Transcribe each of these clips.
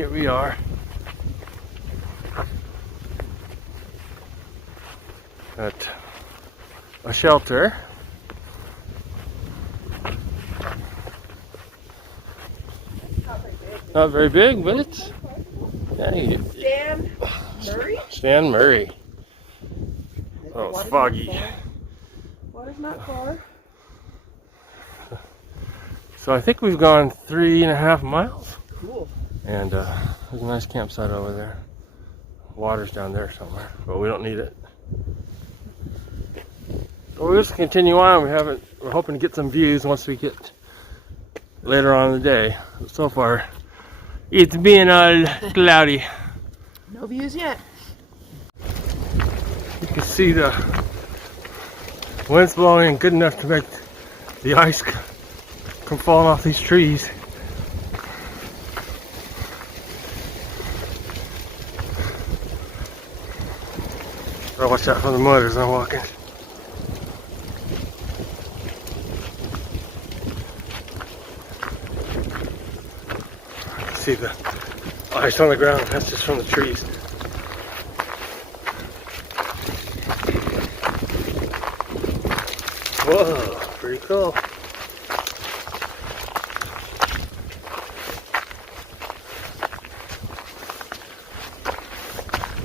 here we are at a shelter. Not very big, but it's Stan Murray. Oh, it's foggy. Water's not far. So I think we've gone 3.5 miles. Cool. And there's a nice campsite over there. Water's down there somewhere, but we don't need it. Well, we'll just continue on. We're hoping to get some views once we get later on in the day. So far, it's being all cloudy. No views yet. You can see the wind's blowing good enough to make the ice come falling off these trees. I'll watch out for the mud as I'm walking. See the ice on the ground, that's just from the trees. Whoa, pretty cool.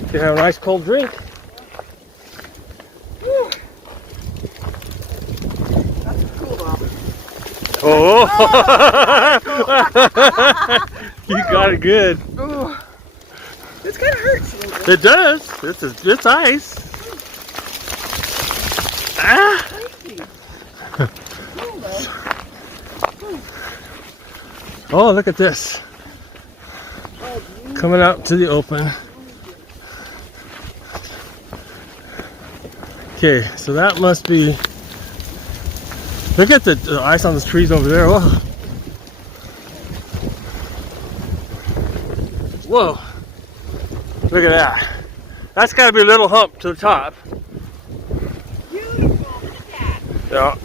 You can have a nice cold drink. Whew. That's cool though. Oh! You got it good. Ooh. This kind of hurts a little bit. It does. It's ice. Ah! Oh, look at this. Coming out to the open. Okay, so that must be... Look at the ice on the trees over there. Whoa. Whoa. Look at that. That's got to be a little hump to the top. Beautiful. Look at that.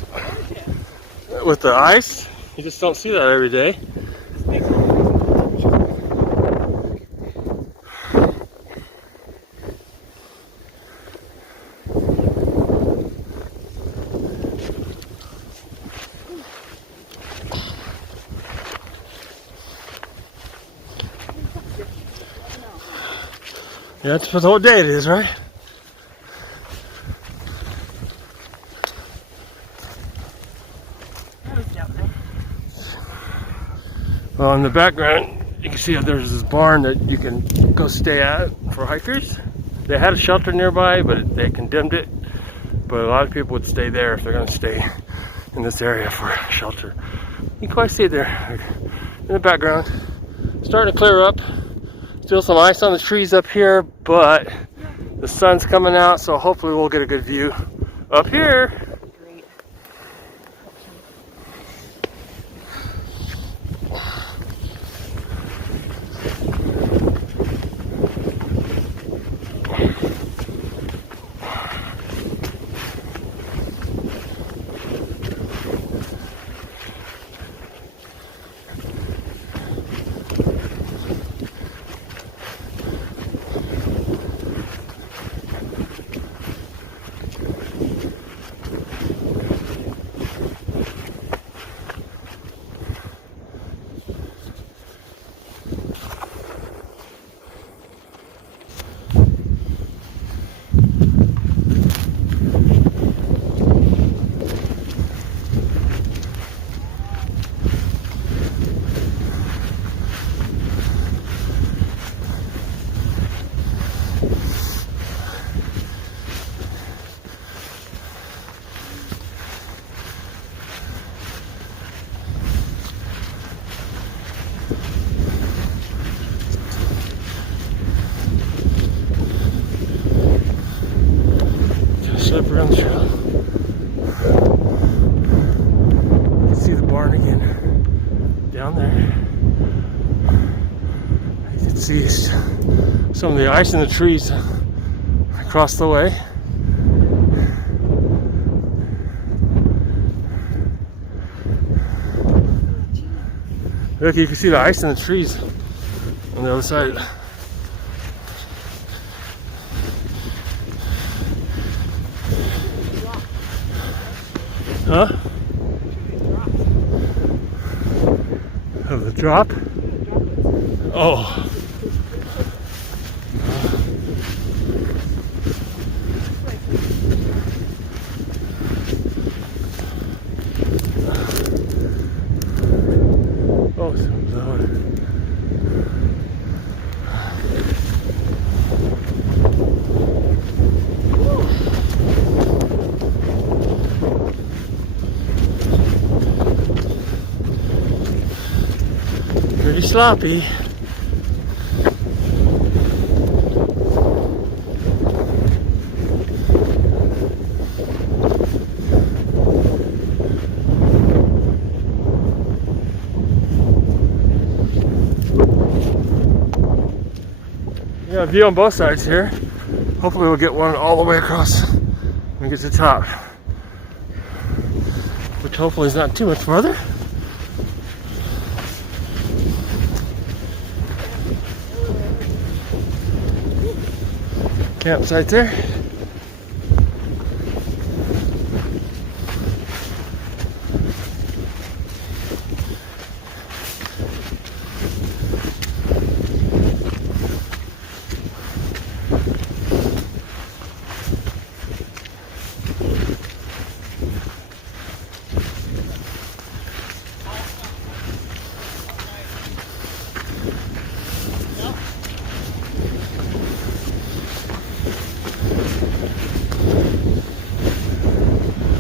Yeah. With the ice, you just don't see that every day. Yeah, that's for the whole day it is, right? Well, in the background, you can see that there's this barn that you can go stay at for hikers. They had a shelter nearby, but they condemned it. But a lot of people would stay there if they're going to stay in this area for shelter. You can quite see it there in the background. Starting to clear up. Still some ice on the trees up here, but the sun's coming out, so hopefully we'll get a good view up here. Up around the trail. You can see the barn again down there. You can see some of the ice in the trees across the way. Look, you can see the ice in the trees on the other side. Huh? Of the drop? Oh. Oh, some loud. Pretty sloppy. Yeah, view on both sides here. Hopefully we'll get one all the way across when we get to the top. Which hopefully is not too much farther. Campsite there.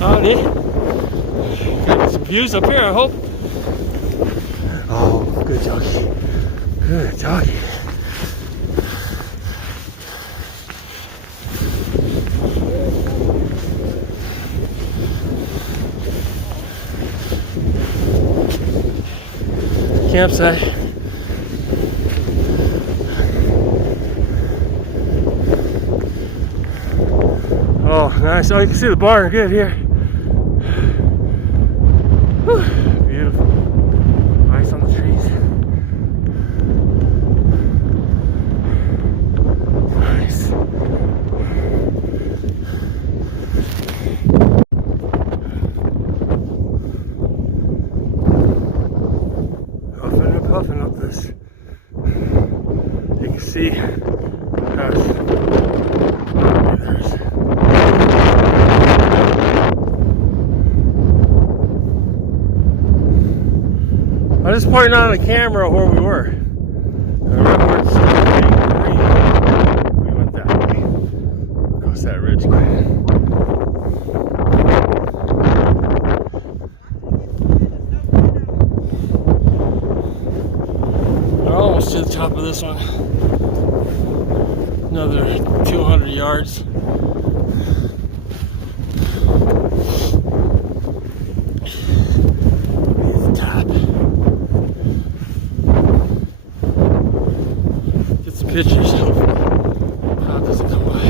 Howdy. Got some views up here, I hope. Oh, good doggy. Good doggy. Campsite. Oh, nice. Oh, you can see the barn good here. Whew, beautiful. Ice on the trees. Nice. Huffing and puffing up this. You can see I'm just pointing on the camera where we were. Remember it's green. We went that way. Across that ridge. We're almost to the top of this one. Another 200 yards. Pictures. How does it come by?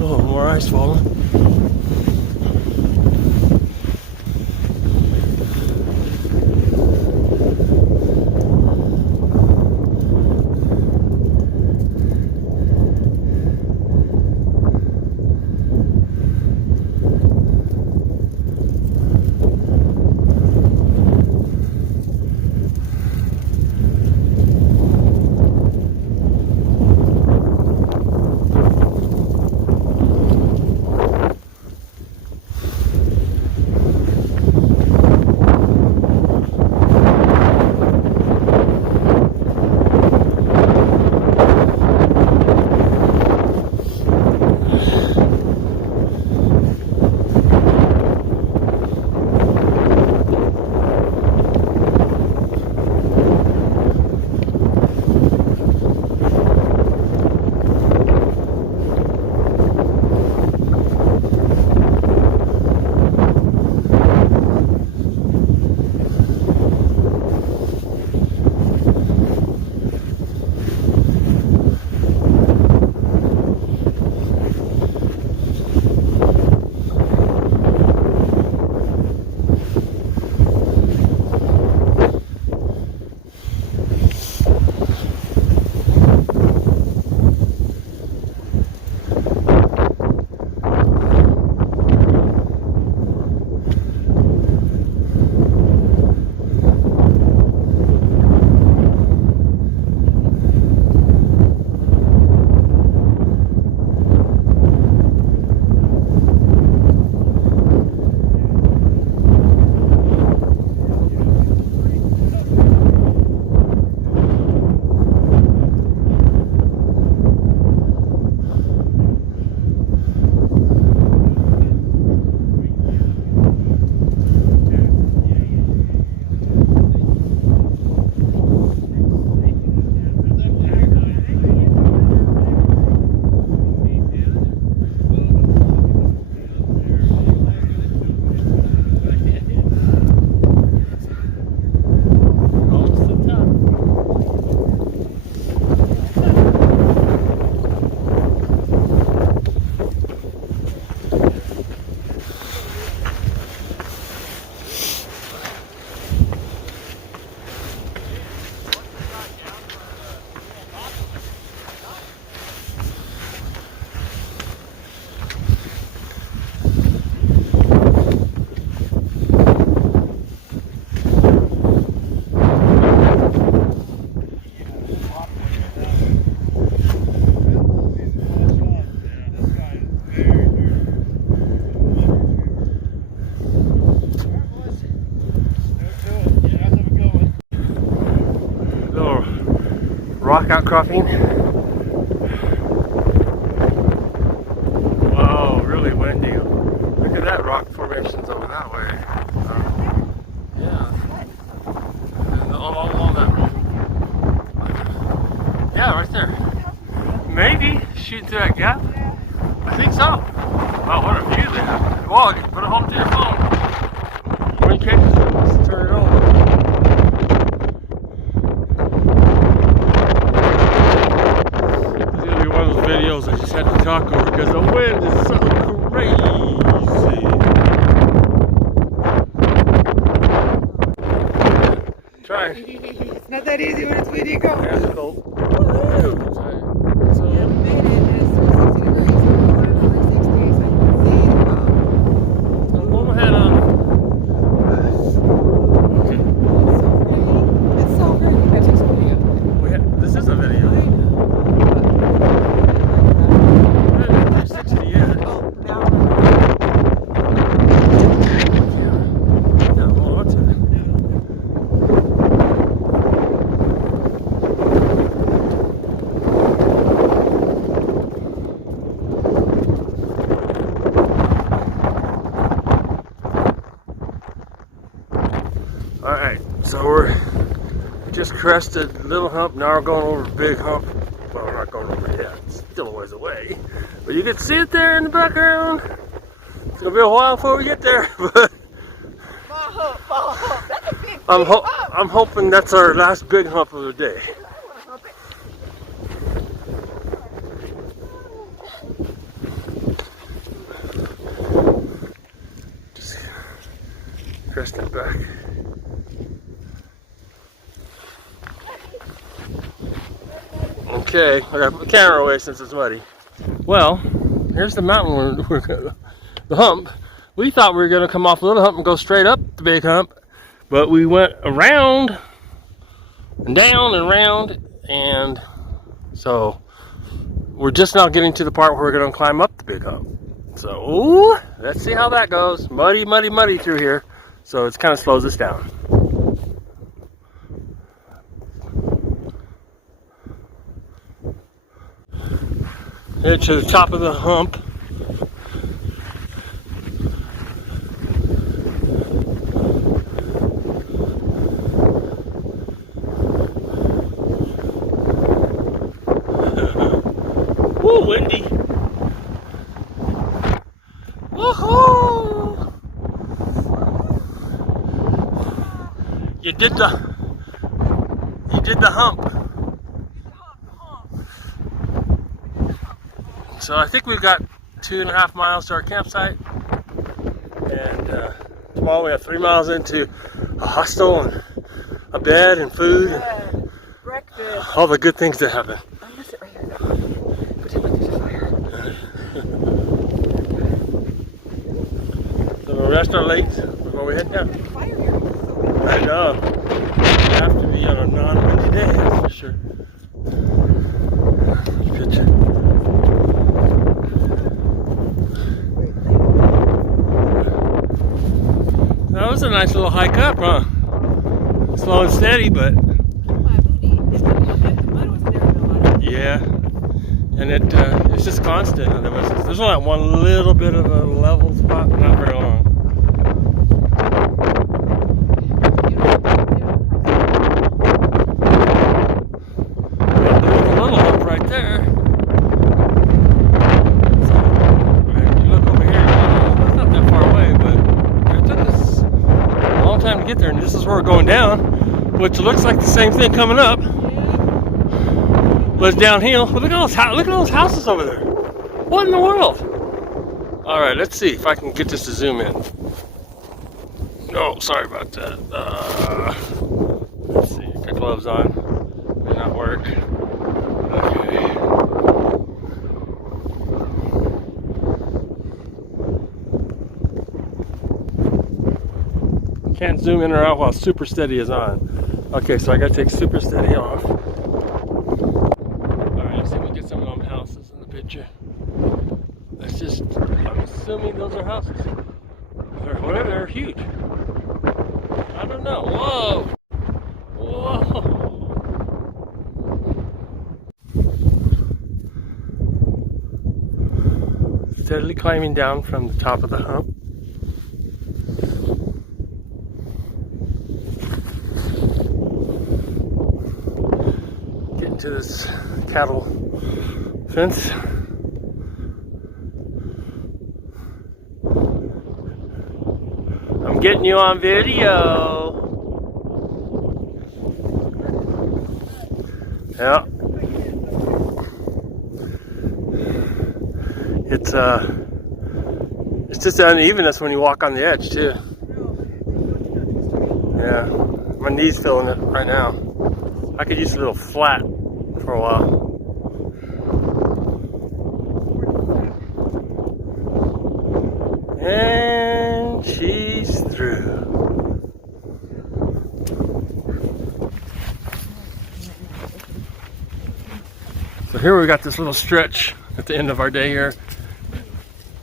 Oh, more ice falling. rock outcropping. Wow, really windy. Look at that rock formations over that way. Yeah. And all along that. Yeah, right there. Maybe shooting through that gap. I think so. Wow, what a view they have. Well, put it home to your phone. When you catch it, just turn it on. This is gonna be one of those videos I just had to talk over because the wind is so crazy. Try. It's not that easy when it's windy. Go. Yeah, it's cold. So, You made it. It's 360 degrees. I'm going at 360, so I can see the top. I'm pulling my head on. Okay. It's so pretty. That takes video. This is a video. 360, yeah. Oh, now. Yeah, hold on to it. Alright, so we just crested Little Hump, now we're going over Big Hump. Well, we're not going over it yet, it's still a ways away. But you can see it there in the background. It's going to be a while before we get there, but That's a big I'm hoping that's our last big hump of the day. Just cresting it back. Okay, I gotta put the camera away since it's muddy. Well, here's the mountain we're gonna, the hump. We thought we were gonna come off Little Hump and go straight up the Big Hump, but we went around and down and around, and so we're just now getting to the part where we're gonna climb up the Big Hump. So let's see how that goes. Muddy, muddy, muddy through here, so it kind of slows us down. Head to the top of the hump. Woo, windy. Woohoo! You did the hump. So I think we've got 2.5 miles to our campsite, and tomorrow we have 3 miles into a hostel and a bed and food and breakfast. all the good things that happen. I'm gonna sit right here. Pretend like there's a fire. So we'll rest our legs before we head down. Fire here. So I know. You have to be on a non-windy day, that's for sure. Picture. That was a nice little hike up, huh? Slow and steady, but my booty. It's gonna be good. The mud wasn't there for a lot. yeah. And it's just constant. There's only one little bit of a level spot, not very long. There's a little hump right there. So, you look over here, it's not that far away, but it took us a long time to get there, and this is where we're going down, which looks like the same thing coming up. But it's downhill. But look at those houses over there. What in the world? All right, let's see if I can get this to zoom in. Oh, sorry about that. Let's see. Got gloves on. May not work. Okay. Can't zoom in or out while Super Steady is on. Okay, so I gotta take Super Steady off. Some of them houses in the picture. That's just, I'm assuming those are houses. Or whatever, they're huge. I don't know. Whoa! Whoa! steadily climbing down from the top of the hump. Getting to this cattle fence. I'm getting you on video. Yeah. It's just unevenness when you walk on the edge too. Yeah. My knee's feeling it right now. I could use a little flat for a while. And she's through. So here we got this little stretch at the end of our day here.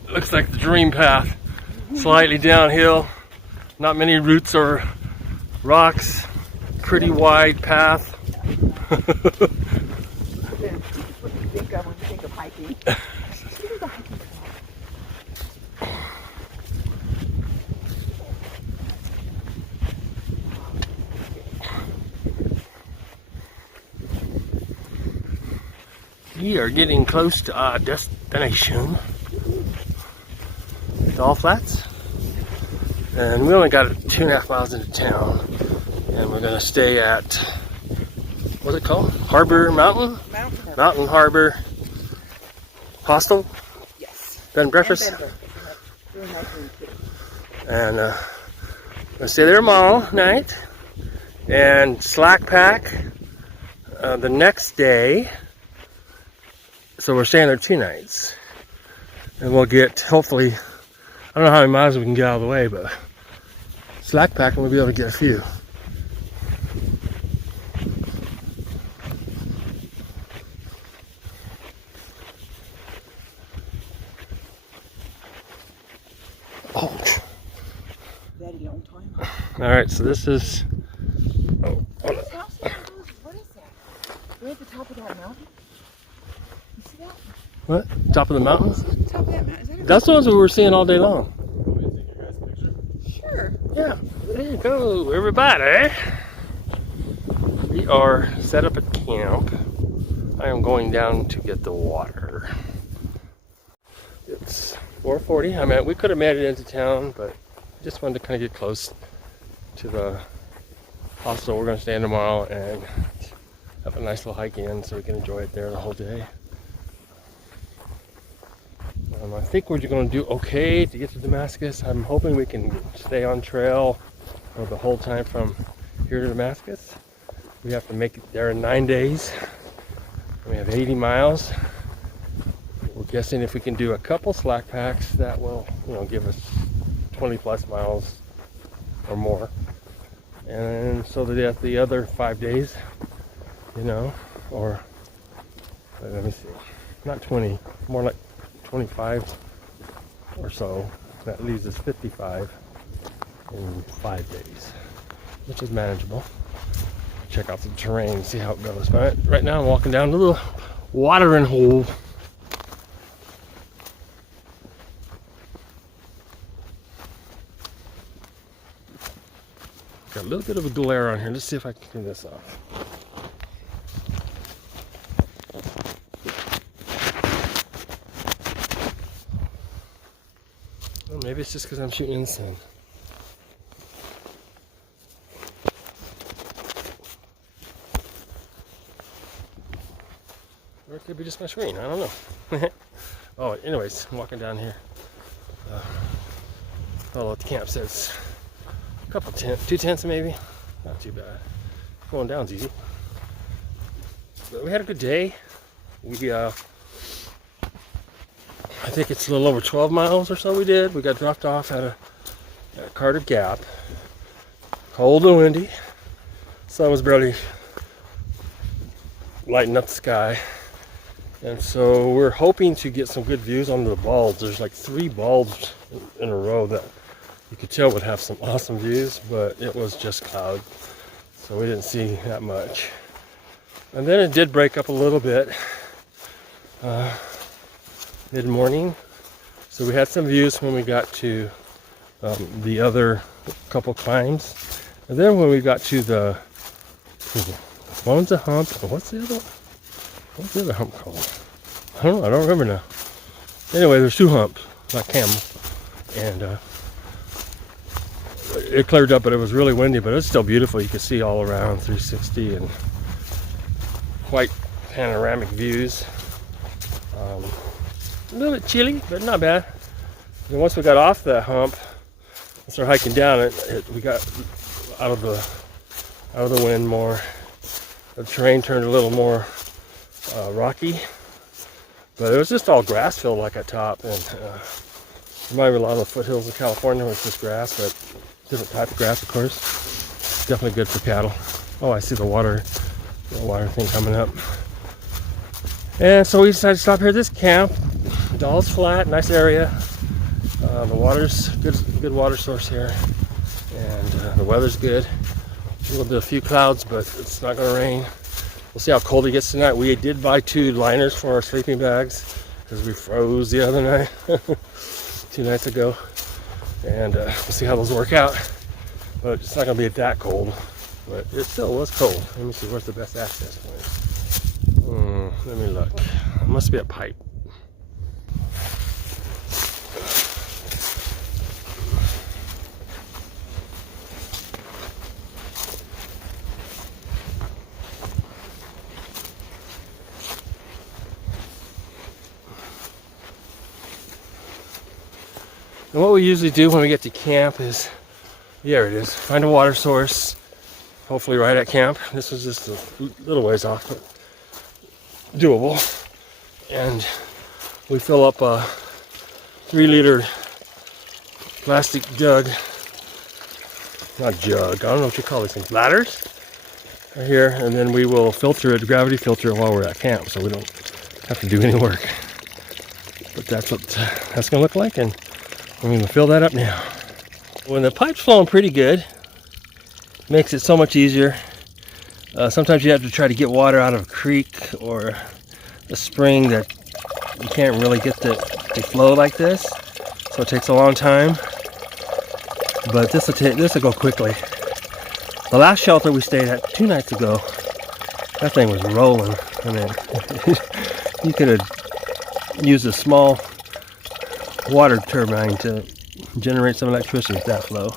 It looks like the dream path. Slightly downhill. Not many roots or rocks. Pretty wide path. What do you think of when you think of hiking? We are getting close to our destination. Doll Flats. And we only got 2.5 miles into town. And we're gonna stay at, what's it called? Harbor Mountain? Mountain Harbor Hostel? Yes. Bed and breakfast? And we're gonna stay there tomorrow night. And slack pack the next day. So we're staying there 2 nights. And we'll get, hopefully, I don't know how many miles we can get out of the way, but slack packing we'll be able to get a few. Oh. Very long time. Alright, so this is, oh, hold on. What is that? We're at the top of that mountain. You see that? What? Top of the mountains? Top of that mountain. Is that That's the ones we were seeing all day long. Sure. Yeah, there you go, everybody. We are set up at camp. I am going down to get the water. It's 4:40. I mean, we could have made it into town, but I just wanted to kind of get close to the hostel we're going to stay in tomorrow and have a nice little hike in so we can enjoy it there the whole day. I think we're going to do okay to get to Damascus. I'm hoping we can stay on trail for the whole time from here to Damascus. We have to make it there in 9 days. We have 80 miles. We're guessing if we can do a couple slack packs, that will, give us 20 plus miles or more. And so that the other 5 days, or let me see, not 20, more like 25 or so. That leaves us 55 in 5 days, which is manageable. Check out the terrain, see how it goes. But right now I'm walking down to the watering hole. Got a little bit of a glare on here. Let's see if I can clean this off. Well, maybe it's just because I'm shooting in the sun. Or it could be just my screen. I don't know. Oh, anyways, I'm walking down here. Oh, what the camp says. A couple tents, 2 tents maybe. Not too bad. Going down's easy. But we had a good day. I think it's a little over 12 miles or so we did. We got dropped off at Carter Gap. Cold and windy. Sun was barely lighting up the sky. And so we're hoping to get some good views on the bulbs. There's like 3 bulbs in a row that you could tell would have some awesome views, but it was just cloud. So we didn't see that much. And then it did break up a little bit mid-morning. So we had some views when we got to the other couple climbs. And then when we got to the one's a hump. What's the other one? What's the other hump called? I don't know. I don't remember now. Anyway, there's 2 humps, like camel. And it cleared up, but it was really windy, but it was still beautiful. You could see all around 360 and quite panoramic views. A little bit chilly, but not bad. And once we got off the hump and started hiking down, we got out of the wind more. The terrain turned a little more rocky, but it was just all grass filled like at top, and reminded me a lot of the foothills of California where it's just grass, but different type of grass, of course. Definitely good for cattle. Oh, I see the water thing coming up. And so we decided to stop here at this camp. Doll's Flat, nice area. The water's good water source here, and the weather's good. A few clouds, but it's not going to rain. We'll see how cold it gets tonight. We did buy 2 liners for our sleeping bags because we froze the other night, 2 nights ago, and we'll see how those work out. But it's not going to be that cold, but it still was cold. Let me see, where's the best access point? Let me look. It must be a pipe. And what we usually do when we get to camp is, here it is, find a water source, hopefully right at camp. This was just a little ways off, but doable. And we fill up a 3-liter plastic jug, not jug, I don't know what you call these things, ladders, right here, and then we will filter it, gravity filter it while we're at camp, so we don't have to do any work. But that's what that's gonna look like, and I'm going to fill that up now. When the pipe's flowing pretty good, makes it so much easier. Sometimes you have to try to get water out of a creek or a spring that you can't really get to flow like this, so it takes a long time. But this will go quickly. The last shelter we stayed at 2 nights ago, that thing was rolling. I mean, you could have used a small water turbine to generate some electricity with that flow.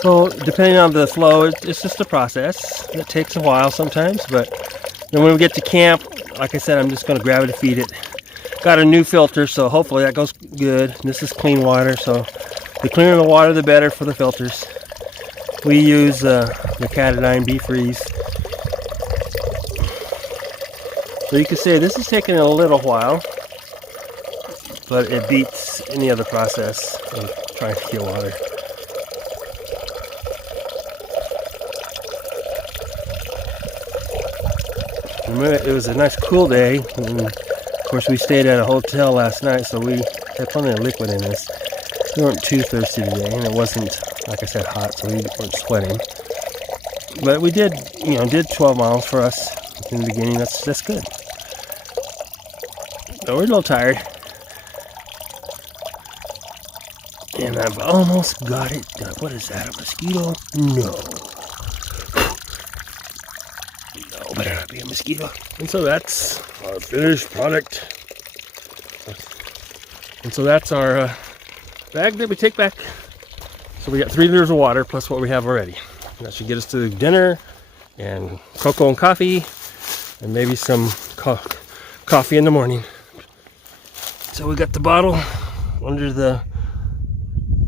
So depending on the flow, it's just a process. It takes a while sometimes, but then when we get to camp, like I said, I'm just going to gravity feed it. Got a new filter, so hopefully that goes good. This is clean water, so the cleaner the water, the better for the filters. We use the Catadine B-Freeze. So you can see this is taking a little while, but it beats any other process of trying to get water. It was a nice cool day, and of course we stayed at a hotel last night, so we had plenty of liquid in us. We weren't too thirsty today, and it wasn't, like I said, hot, so we weren't sweating. But we did 12 miles for us in the beginning. That's good. But we're a little tired. And I've almost got it done. What is that, a mosquito? No. No, better not be a mosquito. And so that's our finished product. And so that's our bag that we take back. So we got 3 liters of water plus what we have already. And that should get us to dinner and cocoa and coffee and maybe some coffee in the morning. So we got the bottle under the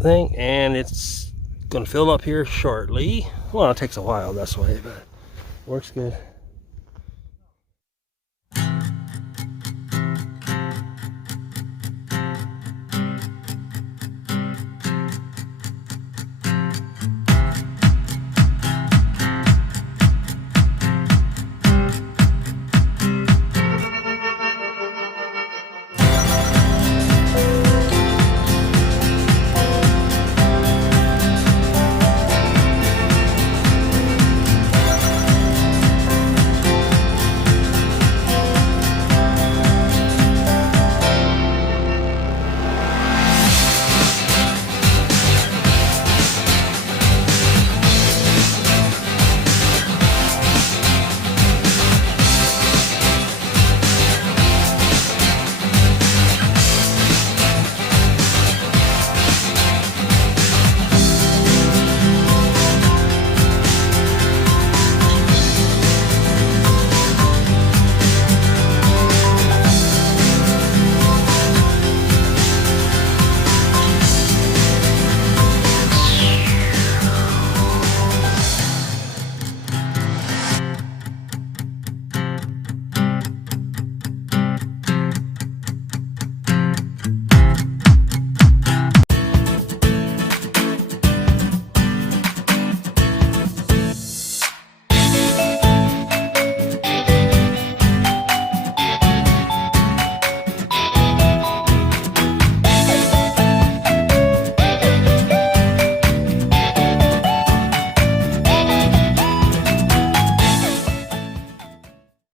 thing, and it's gonna fill up here shortly. Well, it takes a while, that's why, but works good.